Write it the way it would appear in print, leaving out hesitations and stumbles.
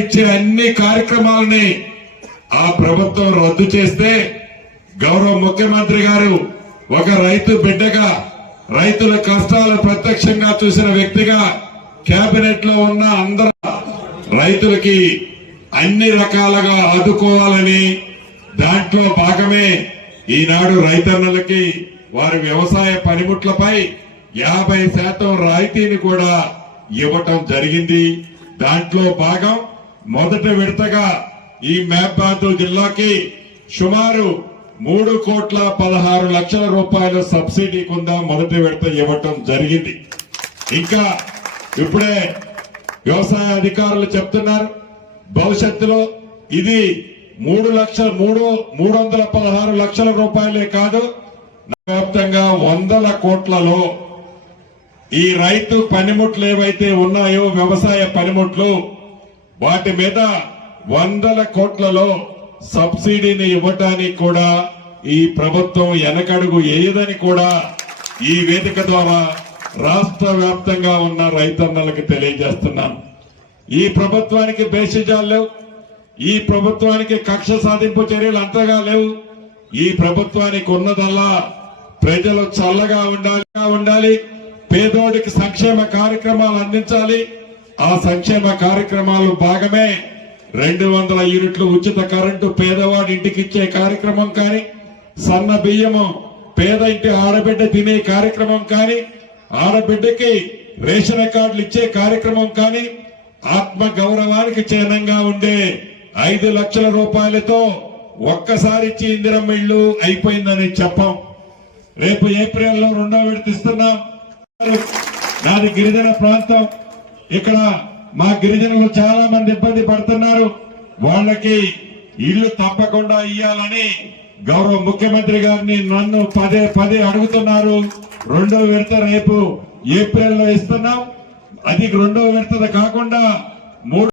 ఇచ్చే అన్ని కార్యక్రమాలని ఆ ప్రభుత్వం రద్దు చేస్తే గౌరవ ముఖ్యమంత్రి గారు ఒక రైతు బిడ్డగా రైతుల కష్టాలు ప్రత్యక్షంగా చూసిన వ్యక్తిగా కేబినెట్ లో ఉన్న అందరూ రైతులకి అన్ని రకాలుగా ఆదుకోవాలని దాంట్లో భాగమే ఈనాడు రైతన్నలకి వారి వ్యవసాయ పనిముట్లపై 50% రాయితీని కూడా ఇవ్వటం జరిగింది. దాంట్లో భాగం మొదటి విడతగా ఈ మహబూబాబాద్ జిల్లాకి సుమారు 3,16,00,000 రూపాయల సబ్సిడీ కింద మొదటి విడత ఇవ్వటం జరిగింది. ఇంకా ఇప్పుడే వ్యవసాయ అధికారులు చెప్తున్నారు భవిష్యత్తులో ఇది 316 లక్షల రూపాయలే కాదు, వ్యాప్తంగా 100 కోట్లలో ఈ రైతు పనిముట్లు ఏవైతే ఉన్నాయో వ్యవసాయ పనిముట్లు వాటి మీద 100 కోట్లలో సబ్సిడీని ఇవ్వటానికి కూడా ఈ ప్రభుత్వం వెనకడుగు వేయదని కూడా ఈ వేదిక ద్వారా రాష్ట్ర వ్యాప్తంగా ఉన్న రైతన్నలకు తెలియజేస్తున్నాను. ఈ ప్రభుత్వానికి బేసిజాలు లేవు, ఈ ప్రభుత్వానికి కక్ష సాధింపు చర్యలు అంతగా లేవు. ఈ ప్రభుత్వానికి ఉన్నదల్లా ప్రజలు చల్లగా ఉండాలి, పేదోడికి సంక్షేమ కార్యక్రమాలు అందించాలి. ఆ సంక్షేమ కార్యక్రమాలు భాగమే 200 యూనిట్లు ఉచిత కరెంటు పేదవాడి ఇంటికి ఇచ్చే కార్యక్రమం కానీ, సన్న బియ్యము పేద ఇంటి ఆడబిడ్డ తినే కార్యక్రమం కానీ, ఆడబిడ్డకి రేషన్ కార్డులు ఇచ్చే కార్యక్రమం కానీ, ఆత్మ గౌరవానికి చిహ్నంగా ఉండే 5 లక్షల రూపాయలతో ఒక్కసారి ఇచ్చి ఇందిరమ్మ ఇళ్లు అయిపోయిందని చెప్పాం. రేపు ఏప్రిల్లో 2వ విడత ఇస్తున్నాం. నాది గిరిజన ప్రాంతం, ఇక్కడ మా గిరిజనులు చాలా మంది ఇబ్బంది పడుతున్నారు. వాళ్ళకి ఇళ్లు తప్పకుండా ఇయ్యాలని గౌరవ ముఖ్యమంత్రి గారిని నన్ను పదే అడుగుతున్నారు. 2వ విడత రేపు ఏప్రిల్లో ఇస్తున్నాం. అది 2వ విడత కాకుండా 3